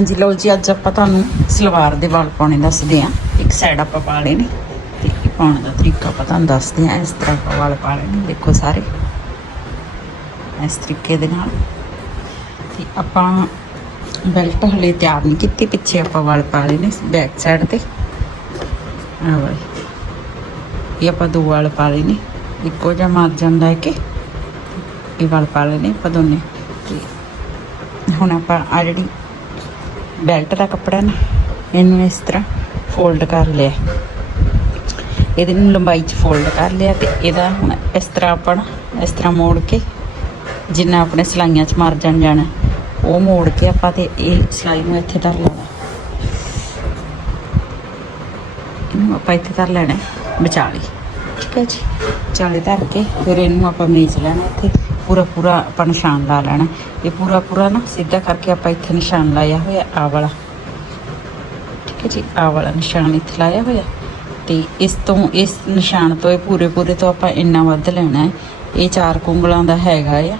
ਹਾਂਜੀ ਲਓ ਜੀ, ਅੱਜ ਆਪਾਂ ਤੁਹਾਨੂੰ ਸਲਵਾਰ ਦੇ ਵਾਲ ਪਾਉਣੇ ਦੱਸਦੇ ਆਂ ਇੱਕ ਸਾਈਡ ਆਪਾਂ ਪਾ ਲਏ ਨੇ ਤੇ ਇਹ ਪਾਉਣ ਦਾ ਤਰੀਕਾ ਆਪਾਂ ਤੁਹਾਨੂੰ ਦੱਸਦੇ ਆਂ ਇਸ ਤਰ੍ਹਾਂ ਆਪਾਂ ਵਾਲ ਪਾ ਲੈਣੇ, ਦੇਖੋ ਸਾਰੇ। ਇਸ ਤਰੀਕੇ ਦੇ ਨਾਲ। ਤੇ ਆਪਾਂ ਬੈਲਟ ਹਲੇ ਤਿਆਰ ਨਹੀਂ ਕੀਤੀ, ਪਿੱਛੇ ਆਪਾਂ ਵਾਲ ਪਾ ਲਏ ਨੇ ਬੈਕ ਸਾਈਡ ਤੇ। ਆ ਵਾਲੇ। ਇਹ ਆਪਾਂ ਦੋ ਵਾਲ ਪਾ ਲਏ ਨੇ ਇੱਕੋ ਜਿਹਾ ਮਾਰ ਜਾਂਦਾ ਹੈ ਕਿ ਇਹ ਵਾਲ ਪਾ ਲਏ ਨੇ ਆਪਾਂ ਦੋਨੇ। ਤੇ ਹੁਣ ਆਪਾਂ ਆ ਜਿਹੜੀ ਬੈਲਟ ਦਾ ਕੱਪੜਾ ਨਾ, ਇਹਨੂੰ ਇਸ ਤਰ੍ਹਾਂ ਫੋਲਡ ਕਰ ਲਿਆ। ਇਹਦੇ ਨੂੰ ਲੰਬਾਈ ਚ ਫੋਲਡ ਕਰ ਲਿਆ ਤੇ ਇਹਦਾ ਹੁਣ ਇਸ ਤਰ੍ਹਾਂ ਆਪਾਂ ਨਾ, ਇਸ ਤਰ੍ਹਾਂ ਮੋੜ ਕੇ ਜਿੰਨਾ ਆਪਣੇ ਸਲਾਈਆਂ ਚ ਮਾਰ ਜਾਣ ਜਾਣਾ, ਉਹ ਮੋੜ ਕੇ ਆਪਾਂ ਤੇ ਇਹ ਸਲਾਈ ਨੂੰ ਇੱਥੇ ਧਰ ਲੈਣਾ। ਇਹਨੂੰ ਆਪਾਂ ਇੱਥੇ ਧਰ ਲੈਣਾ ਵਿਚਾਲੇ। ਠੀਕ ਹੈ ਜੀ? ਵਿਚਾਲੇ ਧਰ ਕੇ ਫਿਰ ਇਹਨੂੰ ਆਪਾਂ ਮੇਚ ਲੈਣਾ ਇੱਥੇ। ਪੂਰਾ ਪੂਰਾ ਆਪਾਂ ਨਿਸ਼ਾਨ ਲਾ ਲੈਣਾ। ਇਹ ਪੂਰਾ ਪੂਰਾ ਨਾ ਸਿੱਧਾ ਕਰਕੇ ਆਪਾਂ ਇੱਥੇ ਨਿਸ਼ਾਨ ਲਾਇਆ ਹੋਇਆ ਆ ਵਾਲਾ। ਠੀਕ ਹੈ ਜੀ ਆ ਵਾਲਾ ਨਿਸ਼ਾਨ ਇੱਥੇ ਲਾਇਆ ਹੋਇਆ। ਤੇ ਇਸ ਤੋਂ, ਇਸ ਨਿਸ਼ਾਨ ਤੋਂ ਇਹ ਪੂਰੇ ਪੂਰੇ ਤੋਂ ਆਪਾਂ ਇੰਨਾ ਵੱਧ ਲੈਣਾ ਹੈ। ਇਹ ਚਾਰ ਕੁੰਗਲਾਂ ਦਾ ਹੈਗਾ ਆ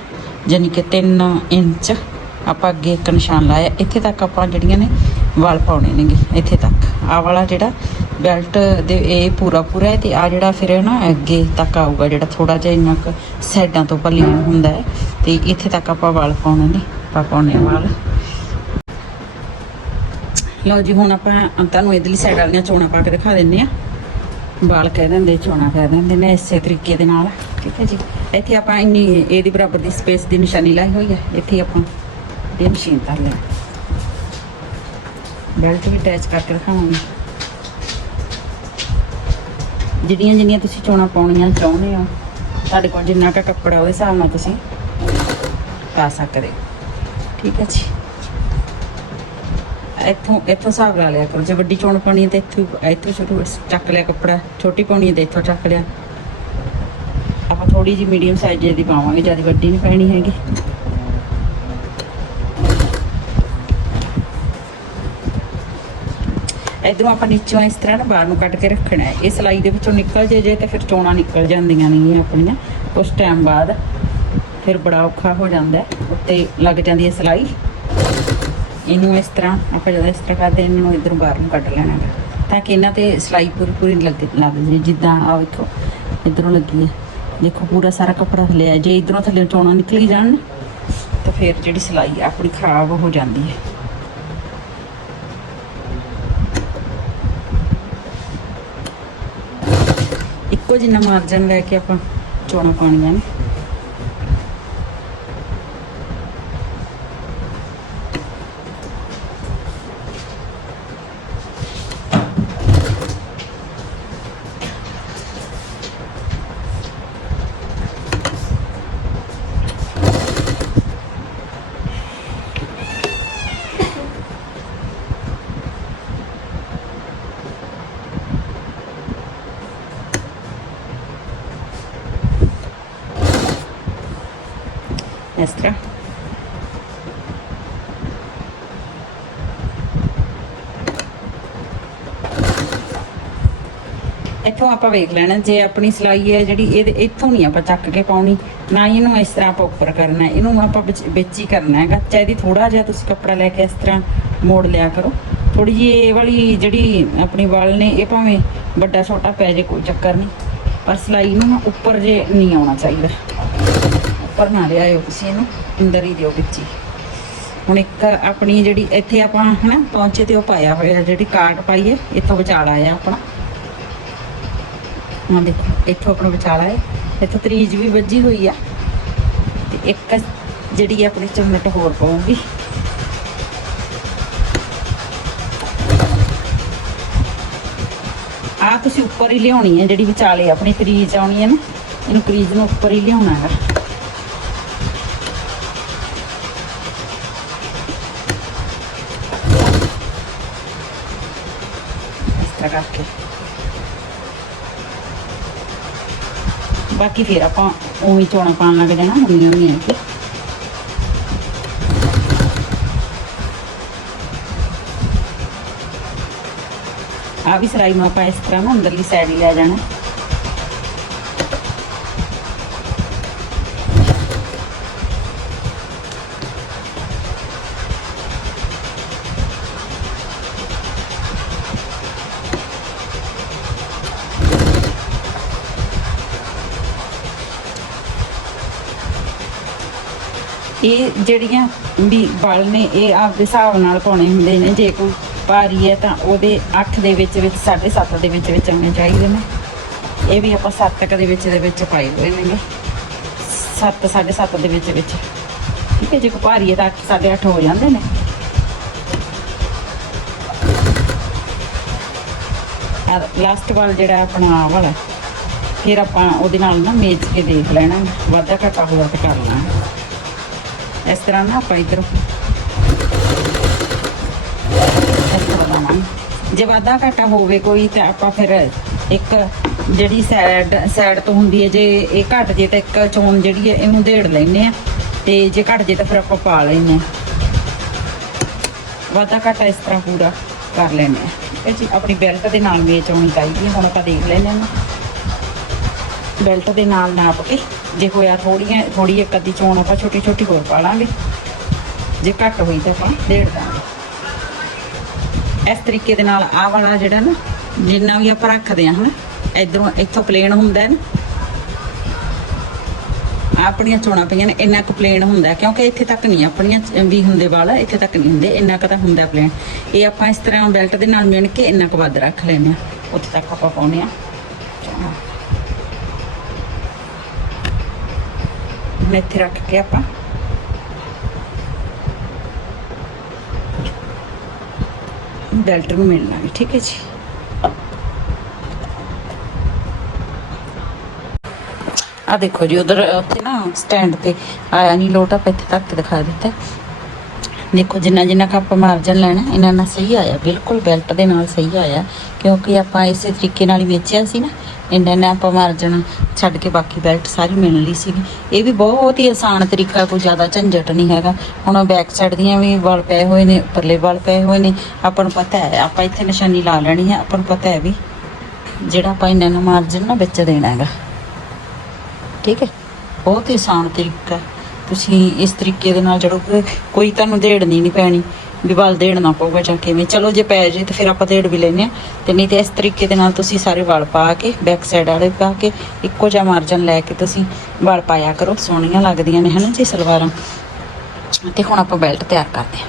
ਯਾਨੀ ਕਿ 3 ਇੰਚ ਆਪਾਂ ਅੱਗੇ ਇੱਕ ਨਿਸ਼ਾਨ ਲਾਇਆ। ਇੱਥੇ ਤੱਕ ਆਪਾਂ ਜਿਹੜੀਆਂ ਨੇ ਵਾਲ ਪਾਉਣੇ ਨੇਗੇ, ਇੱਥੇ ਤੱਕ। ਆ ਵਾਲਾ ਜਿਹੜਾ ਬੈਲਟ ਦੇ ਇਹ ਪੂਰਾ ਪੂਰਾ ਹੈ ਤੇ ਆ ਜਿਹੜਾ ਫਿਰ ਨਾ ਅੱਗੇ ਤੱਕ ਆਊਗਾ ਜਿਹੜਾ ਥੋੜਾ ਜਿਹਾ ਇੰਨਾ ਕੁ ਸਾਈਡਾਂ ਤੋਂ ਪਲੀਨ ਹੁੰਦਾ ਹੈ ਤੇ ਇੱਥੇ ਤੱਕ ਆਪਾਂ ਵਾਲ ਪਾਉਣੇ ਨੇ, ਆਪਾਂ ਪਾਉਣੇ ਆ ਵਾਲ। ਲਓ ਜੀ, ਹੁਣ ਆਪਾਂ ਤੁਹਾਨੂੰ ਇਧਰਲੀ ਸਾਈਡ ਵਾਲੀਆਂ ਚੋਣਾਂ ਪਾ ਕੇ ਦਿਖਾ ਦਿੰਨੇ ਆ। ਵਾਲ ਕਹਿ ਦਿੰਦੇ, ਚੋਣਾਂ ਕਹਿ ਦਿੰਦੇ ਨੇ ਇਸੇ ਤਰੀਕੇ ਦੇ ਨਾਲ। ਠੀਕ ਹੈ ਜੀ। ਇੱਥੇ ਆਪਾਂ ਇੰਨੀ ਇਹਦੀ ਬਰਾਬਰ ਦੀ ਸਪੇਸ ਦੀ ਨਿਸ਼ਾਨੀ ਲਾਈ ਹੋਈ ਹੈ। ਇੱਥੇ ਆਪਾਂ ਇਹ ਮਸ਼ੀਨ ਧਰ ਲਿਆ। ਬੈਲਟ ਵੀ ਅਟੈਚ ਕਰਕੇ ਦਿਖਾਵਾਂਗੇ। ਜਿਹੜੀਆਂ ਜਿੰਨੀਆਂ ਤੁਸੀਂ ਚੋਣਾਂ ਪਾਉਣੀਆਂ ਚਾਹੁੰਦੇ ਹੋ, ਤੁਹਾਡੇ ਕੋਲ ਜਿੰਨਾ ਕੁ ਕੱਪੜਾ ਉਹਦੇ ਹਿਸਾਬ ਨਾਲ ਤੁਸੀਂ ਪਾ ਸਕਦੇ ਹੋ। ਠੀਕ ਹੈ ਜੀ? ਇੱਥੋਂ ਇੱਥੋਂ ਹਿਸਾਬ ਲਾ ਲਿਆ ਕਰੋ। ਜੇ ਵੱਡੀ ਚੋਣ ਪਾਉਣੀ ਹੈ ਤਾਂ ਇੱਥੋਂ ਇੱਥੋਂ ਸ਼ੁਰੂ ਚੱਕ ਲਿਆ ਕੱਪੜਾ। ਛੋਟੀ ਪਾਉਣੀ ਹੈ ਤਾਂ ਇੱਥੋਂ ਚੱਕ ਲਿਆ। ਆਪਾਂ ਥੋੜੀ ਜਿਹੀ ਮੀਡੀਅਮ ਸਾਈਜ਼ ਦੀ ਪਾਵਾਂਗੇ, ਜ਼ਿਆਦਾ ਵੱਡੀ ਨਹੀਂ ਪੈਣੀ ਹੈਗੀ। ਇਧਰੋਂ ਆਪਾਂ ਨੀਚੋਂ ਇਸ ਤਰ੍ਹਾਂ ਨਾ ਬਾਹਰ ਨੂੰ ਕੱਟ ਕੇ ਰੱਖਣਾ ਹੈ। ਇਹ ਸਲਾਈ ਦੇ ਵਿੱਚੋਂ ਨਿਕਲ ਜੇ ਜੇ ਤਾਂ ਫਿਰ ਚੋਣਾਂ ਨਿਕਲ ਜਾਂਦੀਆਂ ਨੇ ਆਪਣੀਆਂ। ਉਸ ਟਾਈਮ ਬਾਅਦ ਫਿਰ ਬੜਾ ਔਖਾ ਹੋ ਜਾਂਦਾ ਉੱਤੇ ਲੱਗ ਜਾਂਦੀ ਹੈ ਸਲਾਈ। ਇਹਨੂੰ ਇਸ ਤਰ੍ਹਾਂ ਆਪਾਂ ਜਦੋਂ ਇਸ ਤਰ੍ਹਾਂ ਕਰਦੇ ਇਹਨਾਂ ਨੂੰ ਇਧਰੋਂ ਬਾਹਰ ਨੂੰ ਕੱਢ ਲੈਣਾ ਹੈ। ਤਾਂ ਕਿ ਇਹਨਾਂ ਤੇ ਸਲਾਈ ਪੂਰੀ ਪੂਰੀ ਲੱਗ ਲੱਗ ਜੇ। ਜਿੱਦਾਂ ਆ ਵੇਖੋ ਇਧਰੋਂ ਲੱਗੀ ਹੈ। ਦੇਖੋ ਪੂਰਾ ਸਾਰਾ ਕੱਪੜਾ ਥੱਲੇ ਆ। ਜੇ ਇਧਰੋਂ ਥੱਲੇ ਚੋਣਾਂ ਨਿਕਲੀ ਜਾਣ, ਤਾਂ ਫਿਰ ਜਿਹੜੀ ਸਲਾਈ ਆਪਣੀ ਖਰਾਬ ਹੋ ਜਾਂਦੀ ਹੈ। ਇੱਕੋ ਜਿੰਨਾ ਮਾਰਜਨ ਲੈ ਕੇ ਆਪਾਂ ਚੋਣਾਂ ਪਾਉਣੀਆਂ ਨੇ। ਇਸ ਤਰ੍ਹਾਂ ਇੱਥੋਂ ਆਪਾਂ ਵੇਖ ਲੈਣਾ, ਜੇ ਆਪਣੀ ਸਿਲਾਈ ਹੈ ਜਿਹੜੀ, ਇਹਦੇ ਇੱਥੋਂ ਨਹੀਂ ਆਪਾਂ ਚੱਕ ਕੇ ਪਾਉਣੀ, ਨਾ ਹੀ ਇਹਨੂੰ ਇਸ ਤਰ੍ਹਾਂ ਆਪਾਂ ਉੱਪਰ ਕਰਨਾ ਇਹਨੂੰ ਆਪਾਂ ਵਿੱਚ ਵਿੱਚ ਹੀ ਕਰਨਾ ਹੈਗਾ। ਚਾਹੇ ਦੀ ਥੋੜਾ ਜਿਹਾ ਤੁਸੀਂ ਕੱਪੜਾ ਲੈ ਕੇ ਇਸ ਤਰ੍ਹਾਂ ਮੋੜ ਲਿਆ ਕਰੋ। ਥੋੜੀ ਜਿਹੀ ਇਹ ਵਾਲੀ ਜਿਹੜੀ ਆਪਣੀ ਵਾਲ ਨੇ, ਇਹ ਭਾਵੇਂ ਵੱਡਾ ਛੋਟਾ ਪੈ ਜੇ, ਕੋਈ ਚੱਕਰ ਨਹੀਂ। ਪਰ ਸਿਲਾਈ ਨੂੰ ਉੱਪਰ ਜੇ ਨਹੀਂ ਆਉਣਾ ਚਾਹੀਦਾ। ਉੱਪਰ ਨਾ ਲਿਆਇਓ ਤੁਸੀਂ ਇਹਨੂੰ, ਅੰਦਰ ਹੀ ਦਿਓ ਵਿੱਚ ਹੀ। ਹੁਣ ਇੱਕ ਆਪਣੀ ਜਿਹੜੀ ਇੱਥੇ ਆਪਾਂ ਹਨਾ ਪਹੁੰਚੇ ਤੇ ਉਹ ਪਾਇਆ ਹੋਇਆ ਜਿਹੜੀ ਕਾਰਟ ਪਾਈਏ ਇੱਥੋਂ ਵਿਚਾਲਾ ਆ ਆਪਣਾ। ਹਾਂ ਦੇਖੋ, ਇੱਥੋਂ ਆਪਣਾ ਵਿਚਾਲਾ ਹੈ। ਇੱਥੋਂ ਤਰੀਜ ਵੀ ਵੱਜੀ ਹੋਈ ਆ। ਤੇ ਇੱਕ ਜਿਹੜੀ ਆਪਣੀ ਚਮਟ ਹੋਰ ਪਾਉਂਗੀ। ਆ ਤੁਸੀਂ ਉੱਪਰ ਹੀ ਲਿਆਉਣੀ ਹੈ, ਜਿਹੜੀ ਵਿਚਾਲੇ ਆਪਣੀ ਤਰੀਜ਼ ਆਉਣੀ ਹੈ ਨਾ। ਇਹਨੂੰ ਕਰੀਜ਼ ਨੂੰ ਉੱਪਰ ਹੀ ਲਿਆਉਣਾ ਹੈ। ਕਰਕੇ ਬਾਕੀ ਫਿਰ ਆਪਾਂ ਉਵੇਂ ਚੋਣਾ ਪਾਣ ਲੱਗ ਜਾਣਾ ਹੁੰਦੀਆਂ ਹੁੰਦੀਆਂ ਕਿ ਆ ਵੀ ਸਰਾਈ ਨੂੰ ਇਸ ਤਰ੍ਹਾਂ ਨਾ ਅੰਦਰਲੀ ਸਾਈਡ ਲੈ ਜਾਣਾ ਇਹ ਜਿਹੜੀਆਂ ਵੀ ਵਲ ਨੇ, ਇਹ ਆਪਦੇ ਹਿਸਾਬ ਨਾਲ ਪਾਉਣੇ ਹੁੰਦੇ ਨੇ। ਜੇ ਕੋਈ ਭਾਰੀ ਹੈ ਤਾਂ ਉਹਦੇ 8 ਦੇ ਵਿੱਚ ਵਿੱਚ 7.5 ਦੇ ਵਿੱਚ ਵਿੱਚ ਆਉਣੇ ਚਾਹੀਦੇ ਨੇ। ਇਹ ਵੀ ਆਪਾਂ 7 ਕ ਦੇ ਵਿੱਚ ਦੇ ਵਿੱਚ ਪਾਏ ਹੋਏ ਨੇਗੇ। 7 7.5 ਦੇ ਵਿੱਚ ਵਿੱਚ। ਠੀਕ ਹੈ, ਜੇ ਕੋਈ ਭਾਰੀ ਹੈ ਤਾਂ 8 8.5 ਹੋ ਜਾਂਦੇ ਨੇ। ਲਾਸਟ ਵਾਲ ਜਿਹੜਾ ਆਪਣਾ ਆਹ ਵਾਲਾ ਫਿਰ ਆਪਾਂ ਉਹਦੇ ਨਾਲ ਨਾ ਮੇਚ ਕੇ ਦੇਖ ਲੈਣਾ। ਵਾਧਾ ਘਟਾ ਹੋਇਆ ਤੇ ਕਰ ਲੈਣਾ ਇਸ ਤਰ੍ਹਾਂ ਨਾ ਆਪਾਂ ਇਧਰ। ਇਸ ਤਰ੍ਹਾਂ ਲਾਵਾਂਗੇ। ਜੇ ਵਾਧਾ ਘਾਟਾ ਹੋਵੇ ਕੋਈ ਤਾਂ ਆਪਾਂ ਫਿਰ ਇੱਕ ਜਿਹੜੀ ਸਾਈਡ ਸਾਈਡ ਤੋਂ ਹੁੰਦੀ ਹੈ, ਜੇ ਇਹ ਘਟ ਜੇ ਤਾਂ ਇੱਕ ਚੋਣ ਜਿਹੜੀ ਹੈ, ਇਹਨੂੰ ਢੇੜ ਲੈਨੇ ਆ ਤੇ ਜੇ ਘਟ ਜੇ ਤਾਂ ਫਿਰ ਆਪਾਂ ਪਾ ਲੈਨੇ ਆ ਵਾਧਾ ਘਾਟਾ ਇਸ ਤਰ੍ਹਾਂ ਪੂਰਾ ਕਰ ਲੈਨੇ ਆ ਇਹ ਜੀ ਆਪਣੀ ਬੈਲਟ ਦੇ ਨਾਲ ਮੇਚ ਆਉਣੀ ਚਾਹੀਦੀ ਹੈ, ਹੁਣ ਆਪਾਂ ਦੇਖ ਲੈਨੇ ਆ ਬੈਲਟ ਦੇ ਨਾਲ ਨਾਪ ਕੇ ਜੇ ਹੋਇਆ ਥੋੜੀਆਂ ਥੋੜੀ ਇੱਕ ਅੱਧੀ ਚੋਣ ਆਪਾਂ ਛੋਟੀ ਛੋਟੀ ਹੋਰ ਪਾ ਲਾਂਗੇ। ਜੇ ਘੱਟ ਹੋਈ ਤਾਂ ਆਪਾਂ ਡੇਢ ਦਾਂਗੇ। ਇਸ ਤਰੀਕੇ ਦੇ ਨਾਲ ਆਹ ਵਾਲਾ ਜਿਹੜਾ ਨਾ, ਜਿੰਨਾ ਵੀ ਆਪਾਂ ਰੱਖਦੇ ਆ ਹਨਾ, ਇਧਰੋਂ ਇੱਥੋਂ ਪਲੇਨ ਹੁੰਦਾ ਨਾ। ਆਪਣੀਆਂ ਚੋਣਾਂ ਪਈਆਂ ਨੇ, ਇੰਨਾ ਕੁ ਪਲੇਨ ਹੁੰਦਾ, ਕਿਉਂਕਿ ਇੱਥੇ ਤੱਕ ਨਹੀਂ, ਆਪਣੀਆਂ ਵੀ ਹੁੰਦੇ ਵਾਲ, ਇੱਥੇ ਤੱਕ ਨਹੀਂ ਹੁੰਦੇ, ਇੰਨਾ ਕੁ ਤਾਂ ਹੁੰਦਾ ਪਲੇਨ ਇਹ ਆਪਾਂ ਇਸ ਤਰ੍ਹਾਂ ਬੈਲਟ ਦੇ ਨਾਲ ਮਿਣ ਕੇ ਇੰਨਾ ਕੁ ਵੱਧ ਰੱਖ ਲੈਂਦੇ ਆ ਉੱਥੇ ਤੱਕ ਆਪਾਂ ਪਾਉਨੇ ਆ ਚੋਣਾਂ ਹੁਣ ਇੱਥੇ ਰੱਖ ਕੇ ਆਪਾਂ ਬੈਲਟ ਨੂੰ ਮਿਲਣਾ ਹੈ ਠੀਕ ਹੈ ਜੀ ਆ ਦੇਖੋ ਜੀ ਉਧਰ ਉੱਥੇ ਨਾ ਸਟੈਂਡ ਤੇ ਆਇਆ ਨਹੀਂ ਲੋਟ ਆਪਾਂ ਇੱਥੇ ਤੱਕ ਦਿਖਾ ਦਿੱਤਾ ਦੇਖੋ, ਜਿੰਨਾ ਜਿੰਨਾ ਕੁ ਆਪਾਂ ਮਾਰਜਨ ਲੈਣਾ ਇਹਨਾਂ ਨਾਲ ਸਹੀ ਆਇਆ। ਬਿਲਕੁਲ ਬੈਲਟ ਦੇ ਨਾਲ ਸਹੀ ਆਇਆ, ਕਿਉਂਕਿ ਆਪਾਂ ਇਸੇ ਤਰੀਕੇ ਨਾਲ ਹੀ ਵੇਚਿਆ ਸੀ ਨਾ। ਇਹਨਾਂ ਨਾ ਆਪਾਂ ਮਾਰਜਨ ਛੱਡ ਕੇ ਬਾਕੀ ਬੈਲਟ ਸਾਰੀ ਮਿਲ ਲਈ ਸੀਗੀ। ਇਹ ਵੀ ਬਹੁਤ ਹੀ ਆਸਾਨ ਤਰੀਕਾ, ਕੋਈ ਜ਼ਿਆਦਾ ਝੰਜਟ ਨਹੀਂ ਹੈਗਾ। ਹੁਣ ਬੈਕ ਸਾਈਡ ਦੀਆਂ ਵੀ ਵਾਲ ਪਏ ਹੋਏ ਨੇ, ਉੱਪਰਲੇ ਵਾਲ ਪਏ ਹੋਏ ਨੇ। ਆਪਾਂ ਨੂੰ ਪਤਾ ਹੈ, ਆਪਾਂ ਇੱਥੇ ਨਿਸ਼ਾਨੀ ਲਾ ਲੈਣੀ ਹੈ। ਆਪਾਂ ਨੂੰ ਪਤਾ ਹੈ ਵੀ ਜਿਹੜਾ ਆਪਾਂ ਇਹਨਾਂ ਨੂੰ ਮਾਰਜਨ ਨਾ ਵਿੱਚ ਦੇਣਾ ਹੈਗਾ। ਠੀਕ ਹੈ? ਬਹੁਤ ਹੀ ਆਸਾਨ ਤਰੀਕਾ। ਤੁਸੀਂ ਇਸ ਤਰੀਕੇ ਦੇ ਨਾਲ ਜੜੋਗੇ ਕੋਈ ਤੁਹਾਨੂੰ ਦੇੜਨੀ ਨਹੀਂ ਪੈਣੀ, ਵੀ ਵਾਲ ਦੇੜਨਾ ਪਊਗਾ ਜਾਂ ਕਿਵੇਂ ਚਲੋ ਜੇ ਪੈ ਜੇ ਤਾਂ ਫਿਰ ਆਪਾਂ ਦੇੜ ਵੀ ਲੈਨੇ ਆ ਤੇ ਨਹੀਂ ਤੇ ਇਸ ਤਰੀਕੇ ਦੇ ਨਾਲ ਤੁਸੀਂ ਸਾਰੇ ਵਾਲ ਪਾ ਕੇ ਬੈਕ ਸਾਈਡ ਵਾਲੇ ਪਾ ਕੇ, ਇੱਕੋ ਜਿਹਾ ਮਾਰਜਨ ਲੈ ਕੇ ਤੁਸੀਂ ਵਾਲ ਪਾਇਆ ਕਰੋ। ਸੋਹਣੀਆਂ ਲੱਗਦੀਆਂ ਨੇ, ਹਨਾ ਜੀ, ਸਲਵਾਰਾਂ? ਤੇ ਹੁਣ ਆਪਾਂ ਬੈਲਟ ਤਿਆਰ ਕਰਦੇ ਹਾਂ।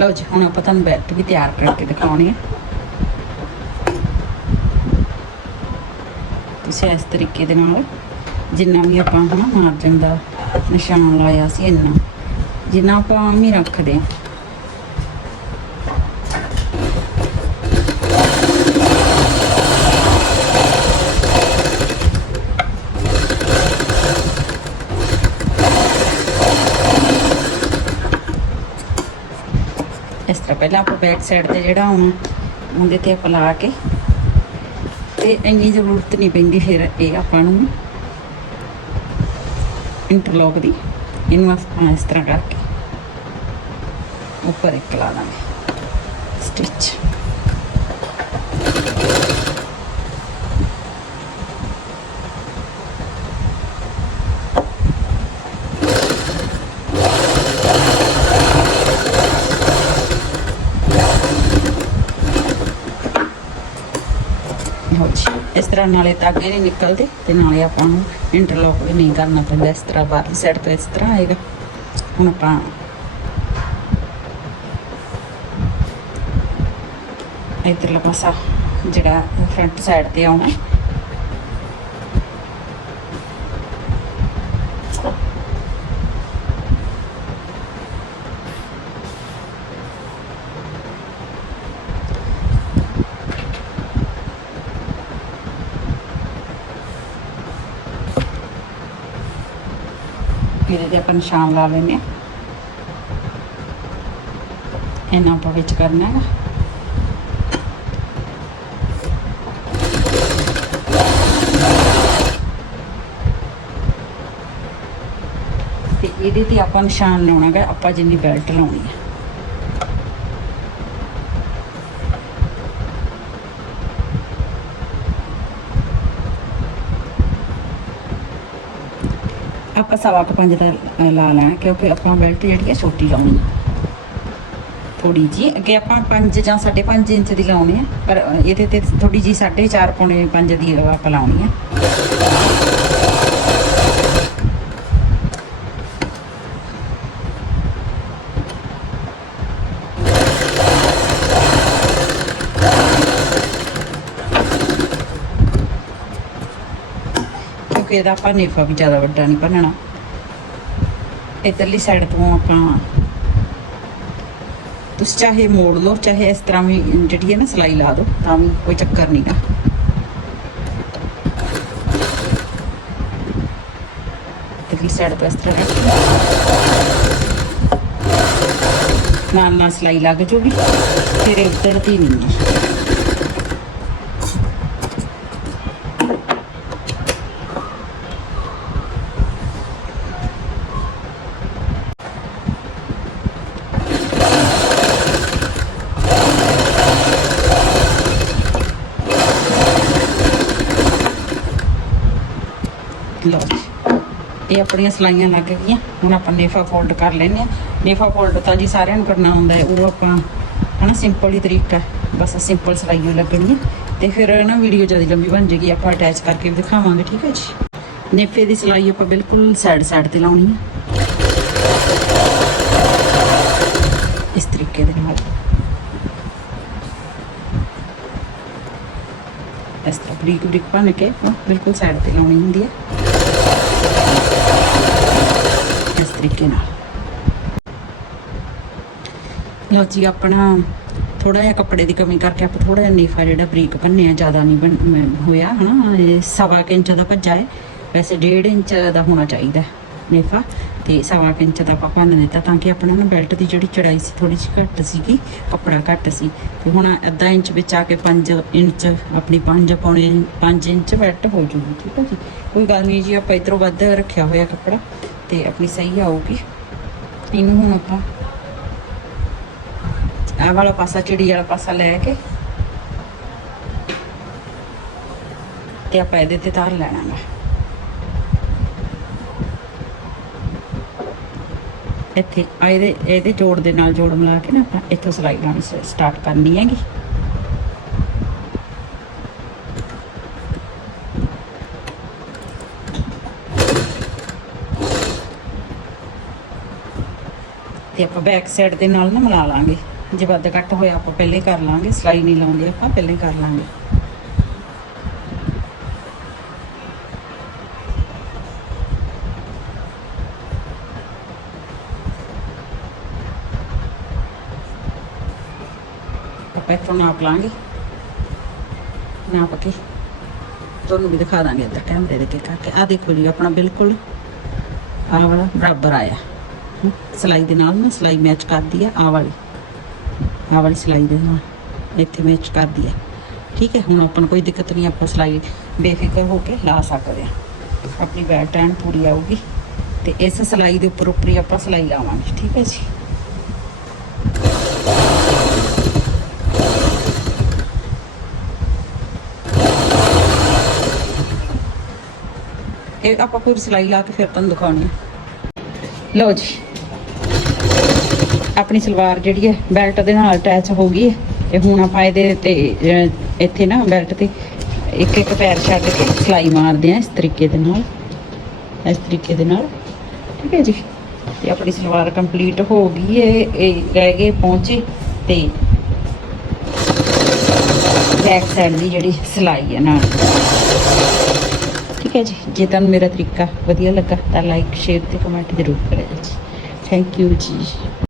ਲਓ ਜੀ, ਹੁਣ ਆਪਾਂ ਤੁਹਾਨੂੰ ਬੈਲਟ ਵੀ ਤਿਆਰ ਕਰਕੇ ਦਿਖਾਉਣੀ ਹੈ। ਤੁਸੀਂ ਇਸ ਤਰੀਕੇ ਦੇ ਨਾਲ ਜਿੰਨਾ ਵੀ ਆਪਾਂ ਹਨਾ ਮਾਰਜਨ ਦਾ ਨਿਸ਼ਾਨ ਲਾਇਆ ਸੀ ਇੰਨਾ, ਜਿੰਨਾ ਆਪਾਂ ਆਮ ਹੀ ਰੱਖਦੇ ਹਾਂ। ਇਸ ਤਰ੍ਹਾਂ ਪਹਿਲਾਂ ਆਪਾਂ ਬੈਕ ਸਾਈਡ ਤੇ ਜਿਹੜਾ ਆਉਣਾ ਉਹਦੇ ਤੇ ਆਪਾਂ ਲਾ ਕੇ, ਤੇ ਇੰਨੀ ਜ਼ਰੂਰਤ ਨਹੀਂ ਪੈਂਦੀ ਫਿਰ ਇਹ ਆਪਾਂ ਨੂੰ ਇੰਟਰਲੌਕ ਦੀ ਇਹਨੂੰ ਆਪਾਂ ਇਸ ਤਰ੍ਹਾਂ ਕਰਕੇ ਉੱਪਰ ਇੱਕ ਲਾ ਦਾਂਗੇ ਸਟਿਚ ਹੋ ਜੀ ਇਸ ਤਰ੍ਹਾਂ ਨਾਲੇ ਤਾਗੇ ਨਹੀਂ ਨਿਕਲਦੇ ਤੇ ਨਾਲੇ ਆਪਾਂ ਨੂੰ ਇੰਟਰਲੌਕ ਵੀ ਨਹੀਂ ਕਰਨਾ ਪੈਂਦਾ ਇਸ ਤਰ੍ਹਾਂ ਬਾਹਰਲੀ ਸਾਈਡ ਤੋਂ ਇਸ ਤਰ੍ਹਾਂ ਆਏਗਾ। ਹੁਣ ਆਪਾਂ ਇਧਰਲਾ ਪਾਸਾ ਜਿਹੜਾ ਫਰੰਟ ਸਾਈਡ ਤੇ ਆਉਣਾ। ਫਿਰ ਇਹਦੇ ਆਪਾਂ ਨਿਸ਼ਾਨ ਲਾ ਲੈਨੇ ਆ ਇਹਨਾਂ ਆਪਾਂ ਵਿੱਚ ਕਰਨਾ ਹੈਗਾ। ਤੇ ਇਹਦੇ ਤੇ ਆਪਾਂ ਨਿਸ਼ਾਨ ਲਾਉਣਾ ਹੈਗਾ, ਆਪਾਂ ਜਿੰਨੀ ਬੈਲਟ ਲਾਉਣੀ ਹੈ। ਆਪਾਂ ਸਵਾ ਕੁ ਪੰਜ ਦਾ ਲਾ ਲੈਣਾ, ਕਿਉਂਕਿ ਆਪਾਂ ਬੈਲਟ ਜਿਹੜੀ ਹੈ ਛੋਟੀ ਲਾਉਣੀ ਥੋੜੀ ਜੀ ਅੱਗੇ ਆਪਾਂ 5 ਜਾਂ 5.5 ਇੰਚ ਦੀ ਲਾਉਣੀ ਹੈ ਪਰ ਇਹਦੇ ਤੇ ਥੋੜੀ ਜੀ 4.5 ਪੌਣੇ 5 ਦੀ ਆਪਾਂ ਲਾਉਣੀ ਹੈ ਤਰੀਕੇ ਦਾ ਆਪਾਂ ਨੇਫਾ ਵੀ ਜ਼ਿਆਦਾ ਵੱਡਾ ਨਹੀਂ ਭੰਨਣਾ ਇਧਰਲੀ ਸਾਈਡ ਤੋਂ ਆਪਾਂ ਤੁਸੀਂ ਚਾਹੇ ਮੋੜ ਲਓ, ਚਾਹੇ ਇਸ ਤਰ੍ਹਾਂ ਵੀ ਜਿਹੜੀ ਹੈ ਨਾ ਸਲਾਈ ਲਾ ਦਿਓ, ਤਾਂ ਵੀ ਕੋਈ ਚੱਕਰ ਨਹੀਂਗਾ ਇਧਰਲੀ ਸਾਈਡ ਤੋਂ ਇਸ ਤਰ੍ਹਾਂ ਨਾਲ ਨਾਲ ਸਲਾਈ ਲੱਗ ਜੂਗੀ, ਫਿਰ ਇਹ ਦੀ ਨਹੀਂ ਲਓ ਜੀ। ਇਹ ਆਪਣੀਆਂ ਸਲਾਈਆਂ ਲੱਗ ਗਈਆਂ। ਹੁਣ ਆਪਾਂ ਨੇਫਾ ਫੋਲਡ ਕਰ ਲੈਨੇ ਆ ਨੇਫਾ ਫੋਲਡ ਤਾਂ ਜੀ ਸਾਰਿਆਂ ਨੂੰ ਕਰਨਾ ਹੁੰਦਾ ਹੈ। ਉਹ ਆਪਾਂ, ਹਨਾ ਸਿੰਪਲ ਹੀ ਤਰੀਕਾ ਬਸ ਸਿੰਪਲ ਸਲਾਈ ਓ ਲੱਗਣੀ ਹੈ ਤੇ ਫਿਰ ਨਾ ਵੀਡੀਓ ਜ਼ਿਆਦਾ ਲੰਬੀ ਬਣ ਜੇਗੀ ਆਪਾਂ ਅਟੈਚ ਕਰਕੇ ਵੀ ਦਿਖਾਵਾਂਗੇ, ਠੀਕ ਹੈ ਜੀ? ਨੇਫੇ ਦੀ ਸਲਾਈ ਆਪਾਂ ਬਿਲਕੁਲ ਸਾਈਡ ਸਾਈਡ ਤੇ ਲਾਉਣੀ ਹੈ। ਇਸ ਤਰੀਕੇ ਦੇ ਨਾਲ। ਇਸ ਤਰ੍ਹਾਂ ਬਰੀਕ ਬਰੀਕ ਭੰਨ ਕੇ ਬਿਲਕੁਲ ਸਾਈਡ ਤੇ ਲਾਉਣੀ ਹੁੰਦੀ ਹੈ ਇਸ ਤਰੀਕੇ ਨਾਲ। ਲਓ ਜੀ, ਆਪਣਾ ਥੋੜਾ ਜਿਹਾ ਕੱਪੜੇ ਦੀ ਕਮੀ ਕਰਕੇ ਆਪਾਂ ਥੋੜਾ ਜਿਹਾ ਨੀਫਾ ਜਿਹੜਾ ਬਰੀਕ ਭੰਨਿਆ ਜ਼ਿਆਦਾ ਨਹੀਂ ਬਣ- ਮ- ਹੋਇਆ, ਹਨਾ? ਇਹ ਸਵਾ ਕੁ ਇੰਚ ਦਾ ਭੱਜਾ ਹੈ। ਵੈਸੇ 1.5 ਇੰਚ ਦਾ ਹੋਣਾ ਚਾਹੀਦਾ ਹੈ ਨੀਫਾ। ਤੇ ਸਵਾ ਕੁ ਇੰਚ ਦਾ ਆਪਾਂ ਭੰਨ ਦਿੱਤਾ ਤਾਂ ਕਿ ਆਪਣਾ ਨਾ ਬੈਲਟ ਦੀ ਜਿਹੜੀ ਚੜਾਈ ਸੀ ਥੋੜੀ ਜਿਹੀ ਘੱਟ ਸੀਗੀ, ਕੱਪੜਾ ਘੱਟ ਸੀ। ਤੇ ਹੁਣ ਅੱਧਾ ਇੰਚ ਵਿੱਚ ਆ ਕੇ 5 ਇੰਚ, ਆਪਣੀ 5 ਪੌਣੇ 5 ਇੰਚ ਬੈਲਟ ਹੋ ਜੂਗੀ, ਠੀਕ ਹੈ ਜੀ? ਕੋਈ ਗੱਲ ਨਹੀਂ ਜੀ, ਆਪਾਂ ਇਧਰੋਂ ਵੱਧ ਰੱਖਿਆ ਹੋਇਆ ਕੱਪੜਾ। ਤੇ ਆਪਣੀ ਸਹੀ ਆਊਗੀ। ਇਹਨੂੰ ਹੁਣ ਆਪਾਂ ਆਹ ਵਾਲਾ ਪਾਸਾ, ਚਿੜੀ ਵਾਲਾ ਪਾਸਾ ਲੈ ਕੇ ਤੇ ਆਪਾਂ ਇਹਦੇ ਤੇ ਧਾਰ ਲੈਣਾ ਗਾ ਇੱਥੇ ਇਹਦੇ ਇਹਦੇ ਜੋੜ ਦੇ ਨਾਲ ਜੋੜ ਮਿਲਾ ਕੇ ਨਾ ਆਪਾਂ ਇੱਥੋਂ ਸਿਲਾਈ ਲਾਉਣੀ ਸਟਾਰਟ ਕਰਨੀ ਹੈਗੀ। ਤੇ ਆਪਾਂ ਬੈਕ ਸਾਈਡ ਦੇ ਨਾਲ ਨਾ ਮਿਲਾ ਲਾਂਗੇ। ਜੇ ਵੱਧ ਘੱਟ ਹੋਇਆ ਆਪਾਂ ਪਹਿਲੇ ਕਰ ਲਾਂਗੇ, ਸਲਾਈ ਨਹੀਂ ਲਾਉਂਦੇ ਆਪਾਂ, ਪਹਿਲੇ ਕਰ ਲਾਂਗੇ। ਆਪਾਂ ਇੱਥੋਂ ਨਾਪ ਲਾਂਗੇ। ਨਾਪ ਕੇ ਤੁਹਾਨੂੰ ਵੀ ਦਿਖਾ ਦਾਂਗੇ ਇੱਧਰ ਕੈਮਰੇ ਦੇ ਕੇ ਕਰਕੇ। ਆ ਦੇਖੋ ਜੀ, ਆਪਣਾ ਬਿਲਕੁਲ ਆਹ ਵਾਲਾ ਬਰਾਬਰ ਆਇਆ। ਸਿਲਾਈ ਦੇ ਨਾਲ ਨਾ, ਸਿਲਾਈ ਮੈਚ ਕਰਦੀ ਆ, ਆਹ ਵਾਲੀ। ਆਹ ਵਾਲੀ ਸਿਲਾਈ ਦੇ ਨਾਲ, ਇੱਥੇ ਮੈਚ ਕਰਦੀ ਆ। ਠੀਕ ਹੈ, ਹੁਣ ਆਪਾਂ ਨੂੰ ਕੋਈ ਦਿੱਕਤ ਨਹੀਂ, ਆਪਾਂ ਸਿਲਾਈ ਬੇਫਿਕਰ ਹੋ ਕੇ ਲਾ ਸਕਦੇ ਆ। ਆਪਣੀ ਬੈਕ ਟੈਨ ਪੂਰੀ ਆਊਗੀ ਤੇ ਇਸ ਸਿਲਾਈ ਦੇ ਉੱਪਰ ਉੱਪਰ ਹੀ ਆਪਾਂ ਸਿਲਾਈ ਲਾਵਾਂਗੇ, ਠੀਕ ਹੈ ਜੀ? ਇਹ ਆਪਾਂ ਪੂਰੀ ਸਿਲਾਈ ਲਾ ਕੇ ਫਿਰ ਤੁਹਾਨੂੰ ਦਿਖਾਉਣੀ ਹੈ ਲਓ ਜੀ। ਆਪਣੀ ਸਲਵਾਰ ਜਿਹੜੀ ਹੈ, ਬੈਲਟ ਦੇ ਨਾਲ ਅਟੈਚ ਹੋ ਗਈ ਹੈ ਤੇ ਹੁਣ ਆਪਾਂ ਇਹਦੇ ਤੇ ਇੱਥੇ ਨਾ ਬੈਲਟ ਤੇ ਇੱਕ ਇੱਕ ਪੈਰ ਛੱਡ ਕੇ ਸਿਲਾਈ ਮਾਰਦੇ ਆ ਇਸ ਤਰੀਕੇ ਦੇ ਨਾਲ। ਇਸ ਤਰੀਕੇ ਦੇ ਨਾਲ, ਠੀਕ ਹੈ ਜੀ? ਤੇ ਆਪਣੀ ਸਲਵਾਰ ਕੰਪਲੀਟ ਹੋ ਗਈ ਹੈ, ਇਹ ਰਹਿ ਗਏ ਪਹੁੰਚੇ ਤੇ ਬੈਕ ਸਾਈਡ ਦੀ ਜਿਹੜੀ ਸਿਲਾਈ ਹੈ ਨਾਲ। ਠੀਕ ਹੈ ਜੀ? ਜੇ ਤੁਹਾਨੂੰ ਮੇਰਾ ਤਰੀਕਾ ਵਧੀਆ ਲੱਗਾ ਤਾਂ ਲਾਈਕ ਸ਼ੇਅਰ ਤੇ ਕਮੈਂਟ ਜ਼ਰੂਰ ਕਰਿਓ ਜੀ। ਥੈਂਕ ਯੂ ਜੀ।